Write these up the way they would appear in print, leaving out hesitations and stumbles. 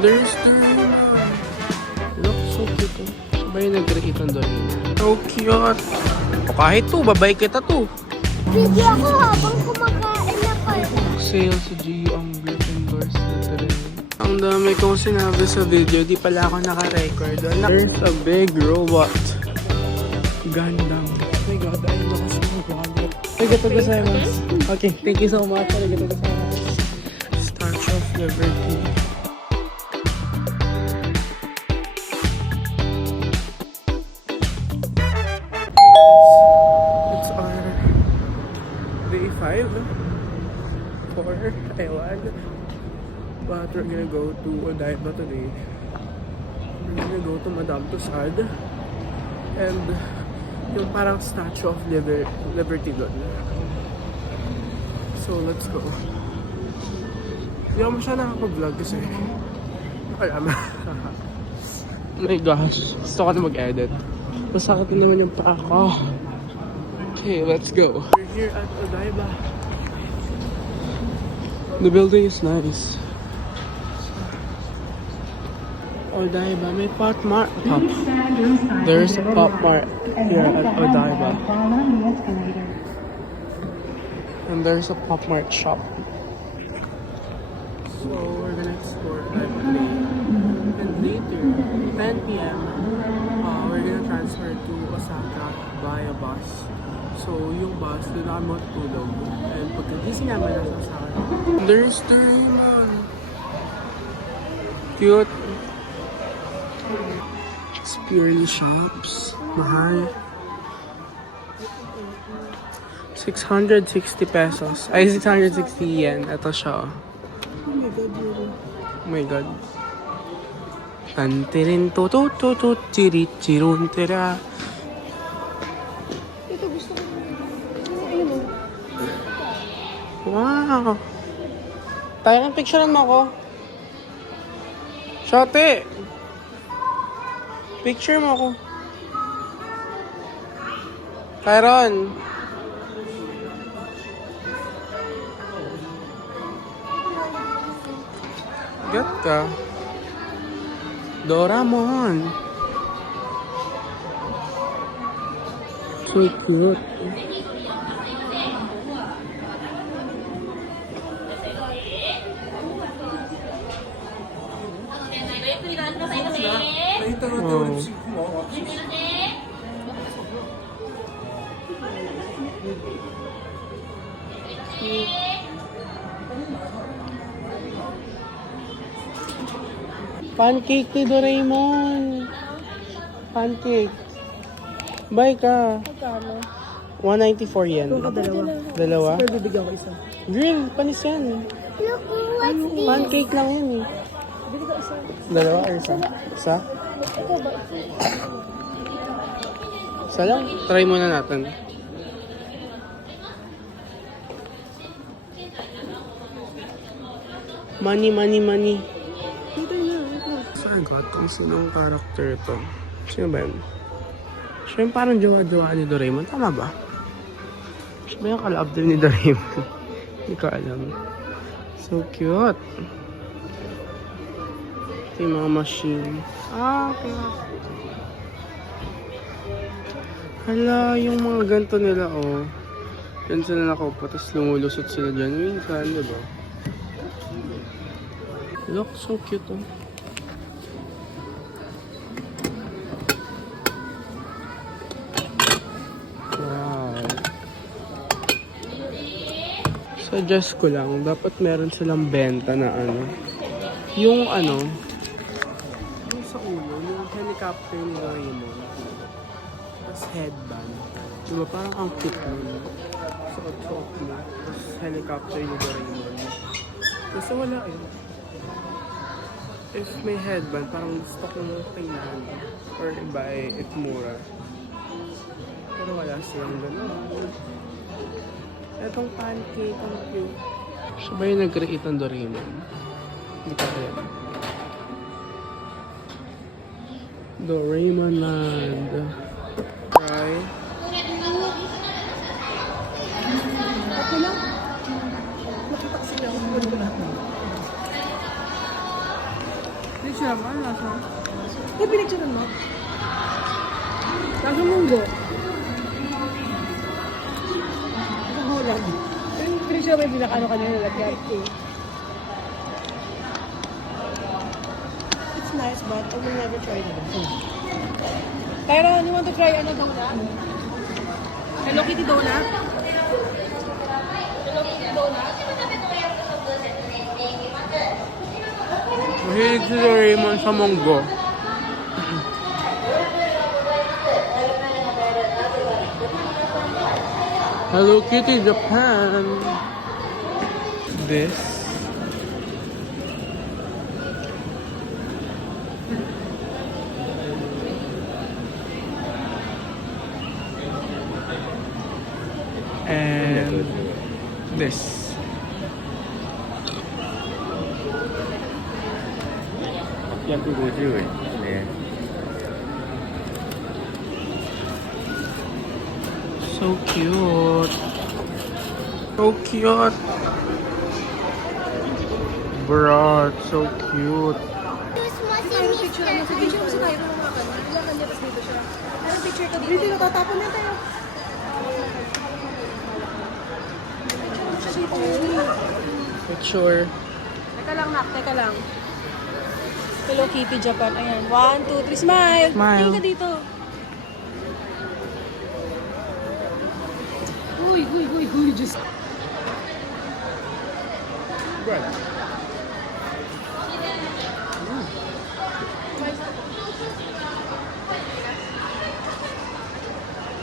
There's Doraemon. Look, so cute. Sabay nag-create ng Doraemon. So cute. O kahit to, babay kita to. Video ako habang kumakain na kayo. Sale sa GU ang Gryffindor's literally. Ang dami kong sinabi sa video, di pala ako naka-record. There's a big robot. Gundam. Oh my god, ay lakas ng wallet. Arigato gozaimasu. Okay, thank you so much. Arigato gozaimasu. Statue of Liberty. It's our day 5 for Taiwan. But we're gonna go to Odaiba today. We're gonna go to Madame Tussauds. And yung parang Statue of Liberty doon. So, let's go. Hindi ako masyadong nakapag-vlog kasi alam. Oh my gosh. Gusto ko na mag-edit. Masakit na naman yung paa ko. Okay, let's go. We're here at Odaiba. The building is nice. Odaiba, may Pop Mart. There's a Pop Mart here at Odaiba. And there's a Pop Mart shop. So we're gonna explore that today. And later, 10 p.m., we're gonna transfer to Osaka via bus. So yung bus, doon na kami matutulog. And pagkagising namin nasa Osaka. There's Doraemon. Cute. It's purely shops. Mahal. 660 pesos. Ay, 660 yen. Ito siya. Oh my god, Yuri. Oh my god. Tantirin to to to to chirun tira. Ito gusto ko. Ayun o. Wow. Tayo ng picturean mo ako. Shote! Picture mo ako. Kyron. Get ka. Doraemon. So cute. Pancake ni Doraemon. Pancake. Buy ka. Magkano? 194 yen. Ito ka dalawa. Dalawa? Pero bibigyan ko isa. Grill, panis yan. Look, what's this? Pancake lang yan eh. Bili ko isa. Dalawa or isa? Isa? Ito ba? Isa lang. Try muna natin. Money, money, money. Dito na. Ito. Sagot kung sinong character ito. Sino ba yun? Siya yung parang jowa-jowa ni Doraemon. Tama ba? Siya ba yung kalab din ni Doraemon? Hindi ko alam. So cute. Ito yung mga machine. Ah, okay. Hala, yung mga ganito nila, oh. Diyan sila nakaupo, tapos lumulusot sila dyan. Minsan, diba? Look, so cute, oh. Wow. Suggest ko lang, dapat meron silang benta na ano. Yung ano, yung sa ulo, yung helicopter ni Doraemon. Tapos headband. Diba parang ang cute nun. Suot-suot mo. Tapos helicopter ni Doraemon. Kasi wala eh. If may headband, parang gusto kong kailangan. Or iba eh, if mura. Pero wala silang gano'n. Etong pancake, ang cute. Siya ba yung nag-create ng Doraemon? Hindi ka kaya. Doraemon Land. Try. Ako lang. Nakita kasi niya ako. Picture mo? Ano nasa? Ito pinicturean mo? Nasa munggo. Nasa bulag. Yung pinicture mo yung pinaka-ano kanina nalagyan. It's nice but I will never try it. Tyron, you want to try ano donut? Hello Kitty donut? Hello Kitty donut? Mahilig si Raymond sa munggo. Hello Kitty Japan. This. And this. So cute. So cute. Bro, so cute. Christmas Tayo in picture ano? Sa picture mo sa tayo ng mga kanya. Wala kanya, tapos dito siya. Ano picture ka dito? Dito, tatapon na tayo. Picture mo siya dito. Picture. Teka lang, Nak. Teka lang. Hello Kitty Japan. Ayan. 1, 2, 3. Smile. Smile. Tingin ka dito. Uy. Just... Bread.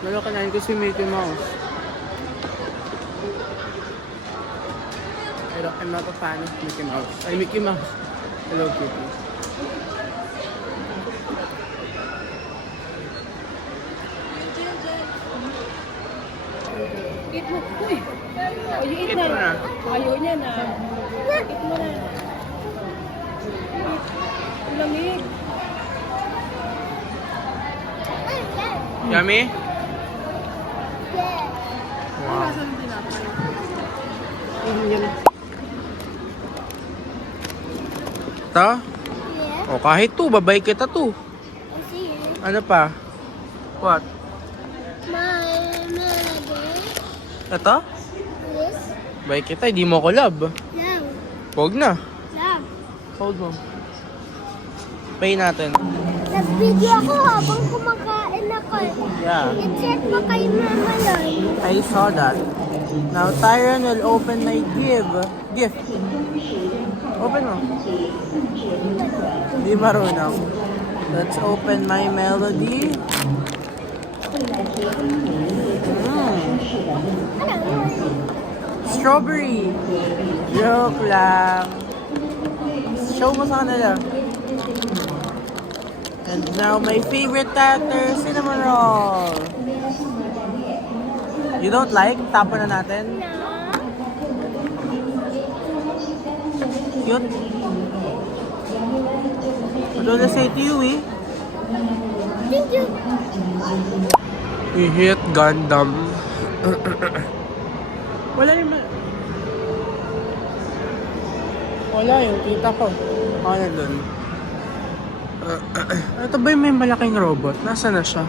Lalakanan ko si Mickey Mouse. I'm not a fan of Mickey Mouse. Ay, Mickey Mouse. Hello Kitty. Eat mo. Uy. Oh, you eat Eat na. mo na. Ayaw niya na. Eat mo na. Ang lamig. Yummy? Yeah. Wow. Nasa ng tinapay. Ito? Yeah. O kahit to, babay kita to. I see it. Ano pa? What? My melody. Ito? This. Bay kita, hindi mo ko love. Love. Huwag na. Love. Hold mo. Pay natin. Nag-video ako habang kumakain ako. Yeah. I-check mo kay Mama Lloyd. I saw that. Now Tyron will open my gift. Open mo. Hindi marunong. Let's open my melody. Strawberry. Joke lang. Show mo sa kanila. And now my favorite character, Cinnamon Roll. You don't like? Tapon na natin. Cute. What do I say to you, eh? Thank you. We hit Gundam. Wala yung... Wala yung tita ko. Ako na dun. Ito ba yung may malaking robot? Nasaan na siya?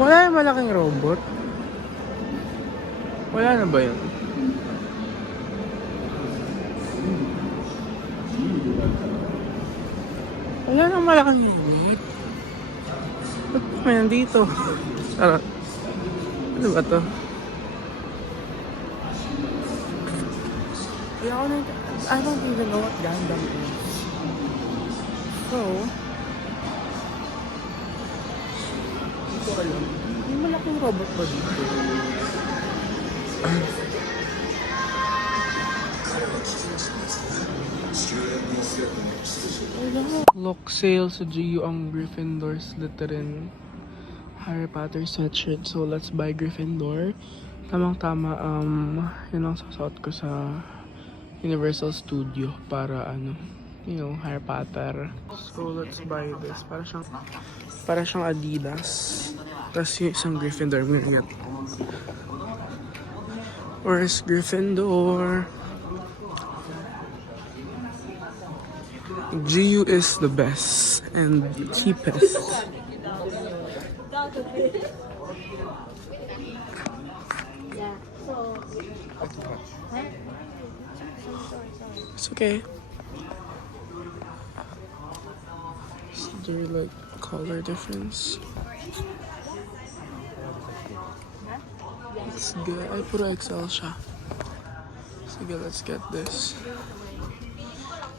Wala yung malaking robot? Wala na ba yun? Wala nang malaking robot. Ba't may nandito? Sarap. Ano ba to? I don't even know what Gundam is. So, hindi ko alam. May malaking robot ba dito? Lock sale sa GU ang Gryffindor, Slytherin, Harry Potter sweatshirt. So let's buy Gryffindor. Tamang-tama, yun ang sasuot ko sa Universal Studio para Harry Potter. So let's buy this. Para siyang Adidas. Tapos yung isang Gryffindor myriad. Where's Gryffindor? GU is the best and cheapest. Yeah. So, It's okay. Is there like color difference? It's good. Ay, puro XL siya. Sige, let's get this.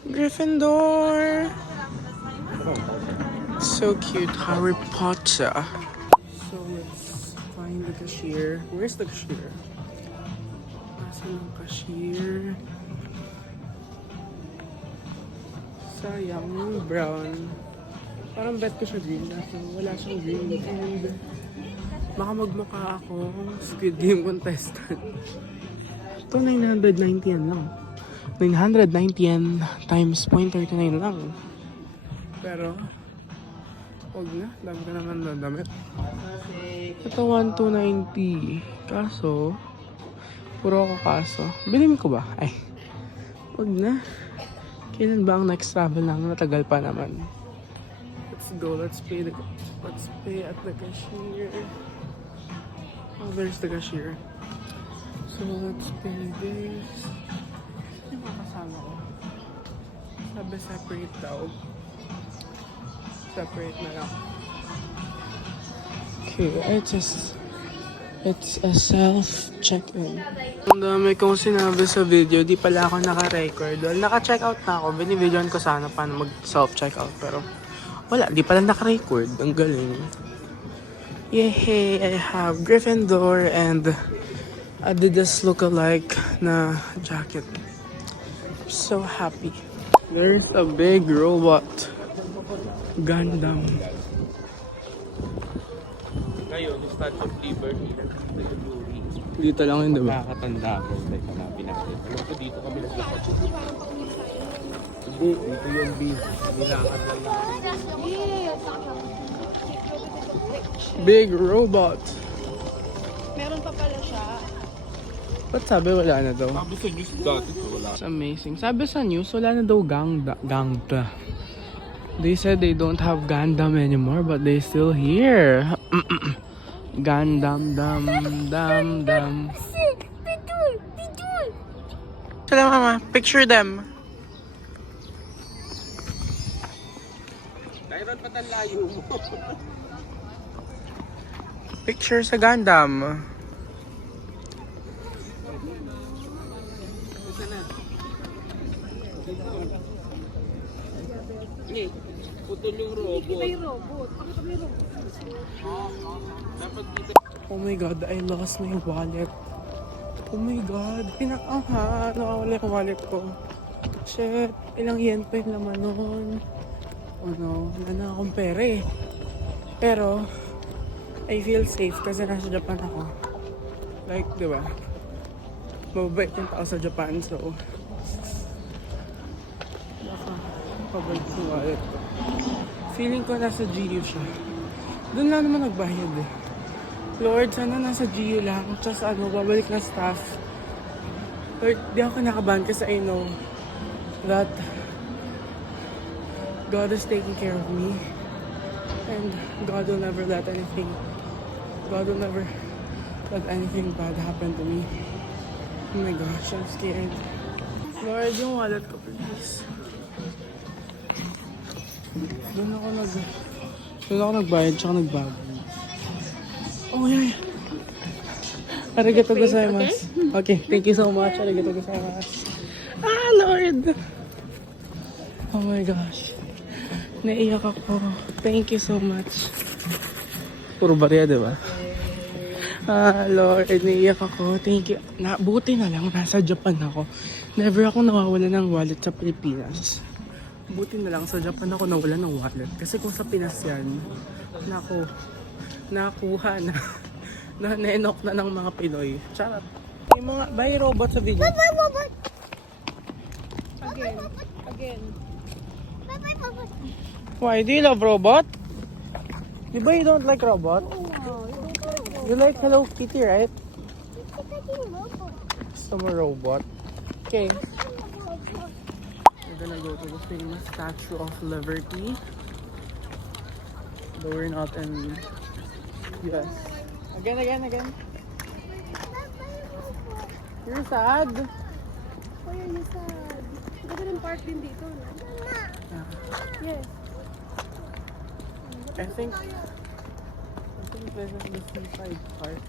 Gryffindor! So cute. Harry Potter. So let's find the cashier. Where's the cashier? Nasaan yung cashier? Sayang, yung brown. Parang bet ko siya green. Wala siyang green. And baka magmukha ako Squid Game contestant. Ito, 990 yan lang. 990 yan times 0.39 lang. Pero, huwag na. Dami ka naman na damit. Ito, 1,290. Kaso, puro ako kaso. Bilhin ko ba? Ay, huwag na. Kailan ba ang next travel lang? Natagal pa naman. Let's go. Let's pay at the cashier. Oh, there's the cashier. So, let's pay this. Yung mga kasama ko. Sabi separate daw. Separate na lang. Okay, it's a self-check-in. Ang dami kong sinabi sa video, di pala ako naka-record. Well, naka-check-out na ako. Binibidyoan ko sana paano mag-self-checkout. Pero wala, di pala naka-record. Ang galing. Yay! I have Gryffindor and Adidas look-alike na jacket. So happy. There's a big robot. Gundam. Ngayon, yung Statue of Liberty, Dito lang yun, diba? nakakatanda ko. Like, hanapin natin. Alam ko dito kami naglakad. Hindi, dito yung B. Nilakad lang. Big robot. Meron pa pala siya. Ba't sabi wala na daw? Sabi sa news dati, wala. It's amazing. Sabi sa news, wala na daw Gangda. They said they don't have Gundam anymore, but they still here. Gundam, dam. Sila mama, picture them. Dahil pa ang layo mo. Picture sa Gundam. Eh, putol yung robot. Robot. Bakit may robot? Dapat dito. Oh my god, I lost my wallet. Oh my god, nakawala yung wallet ko. Shit, ilang yen pa yung laman nun. Oh no, wala na akong pera eh. Pero, I feel safe kasi nasa Japan ako. Like, di ba? Mababait yung tao sa Japan, so pabalik yung wallet ko. Feeling ko nasa GU siya. Doon lang naman nagbayad eh. Lord, sana nasa GU lang. Tapos babalik na staff. Lord, di ako kinakabahan kasi I know that God is taking care of me. And God will never let anything bad happen to me. Oh my gosh, I'm scared. Lord, yung wallet ko, please. Doon ako nagbayad, tsaka nagbago. Oh, yeah. Arigato gozaimasu. Okay, thank you so much. Arigato gozaimasu. Ah, Lord! Oh my gosh. Naiyak ako. Thank you so much. Puro barya, di ba? Ah, Lord, naiyak ako. Thank you. Buti na lang, nasa Japan ako. Never ako nawawala ng wallet sa Pilipinas. Buti na lang sa Japan ako nawala ng wallet. Kasi kung sa Pinas yan, nakuha na. Na-enok na ng mga Pinoy. Charot. Yung mga, bye robot sa video. Bye, robot. Again. Bye, robot. Why? Do you love robot? Di ba you don't like robot? You like Hello Kitty, right? Gusto mo robot? Okay. We're gonna go go to the famous Statue of Liberty. Though we're not in US. Again. You're sad. Why are you sad? Ganda ng park din dito. No? Yeah. Yes. I think this is the Seaside Park.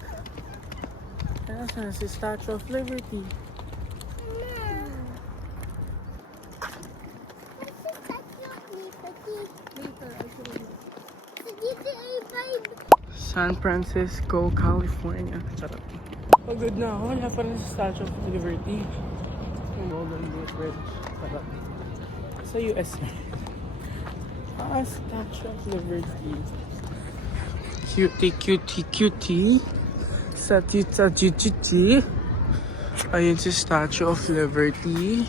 Kaya saan si Statue of Liberty? San Francisco, California. Charot. Pagod na ako. Wala pa rin sa Statue of Liberty. Yung Golden Gate Bridge. Charot. Sa US na. Statue of Liberty. Cutie. Sa Chichichi. Ayun si Statue of Liberty.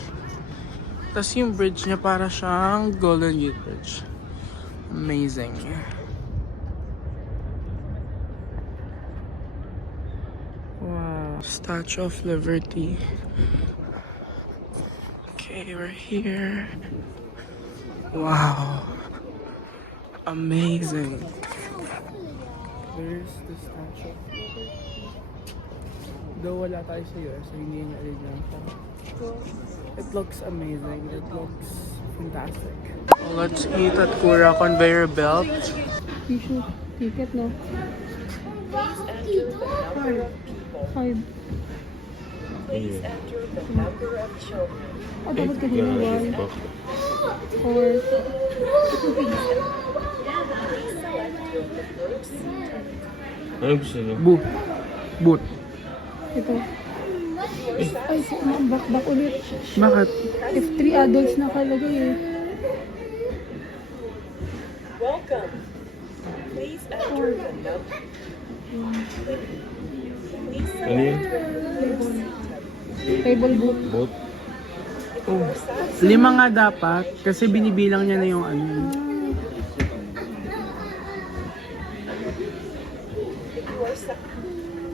Tapos yung bridge niya para siyang Golden Gate Bridge. Amazing. Wow. Statue of Liberty. Okay, we're here. Wow. Amazing. There's the Statue of Liberty. Though wala tayo sa US, so hindi niya alignan siya. It looks amazing. It looks fantastic. Let's eat at Kura Conveyor Belt. Tissue. Ticket, no? Five. Oh, dapat ka din one. Four. Ano gusto niyo? Boot. Ito. Ay, back ulit. Bakit? If 3 adults nakalagay eh. Welcome. Please enter the note. Ano yun? Table book. Boat? Oh. 5 nga dapat kasi binibilang niya na yung ano. If you are stuck,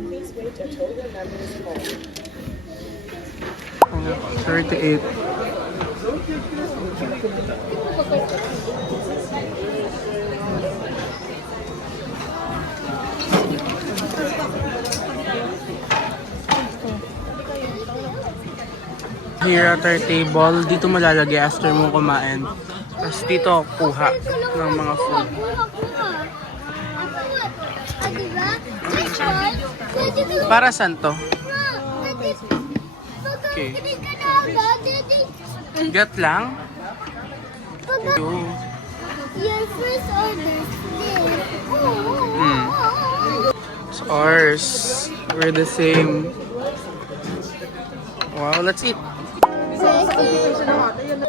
please wait until your number is called. 38. Here at our table, dito malalagay after mo kumain. Tapos dito, kuha ng mga food. Para saan to? Okay. Gat lang? Yo. Your first order It's ours. We're the same. Wow, let's eat. Ako din.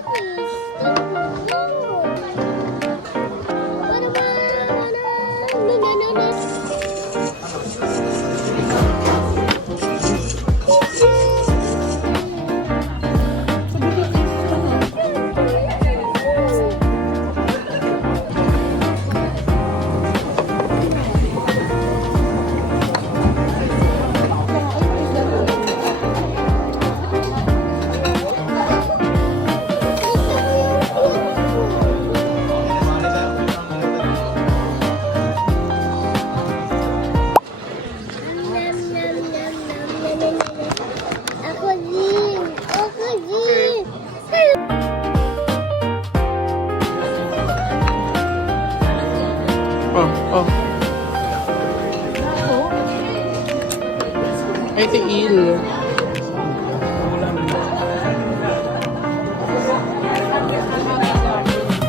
Oh. Ay, tiil.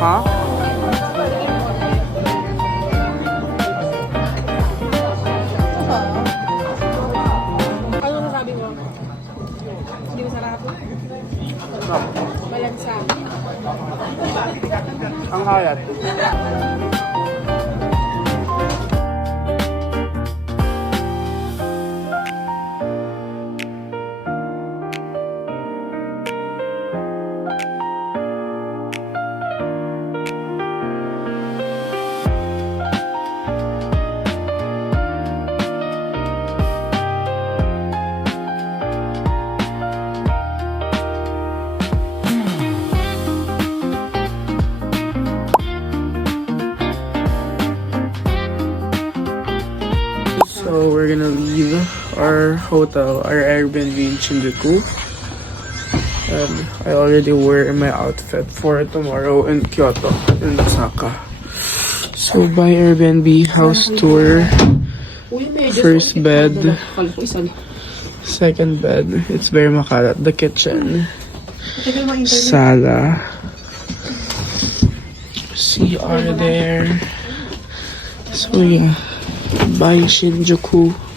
Ha? Ano nasabi mo? Hindi masarap? Malansa. Ang hayat. our hotel, our Airbnb in Shinjuku. And I already wear my outfit for tomorrow in Kyoto, in Osaka. So by Airbnb, house tour, first bed, second bed, it's very makalat. The kitchen, sala, CR there. So yeah, by Shinjuku.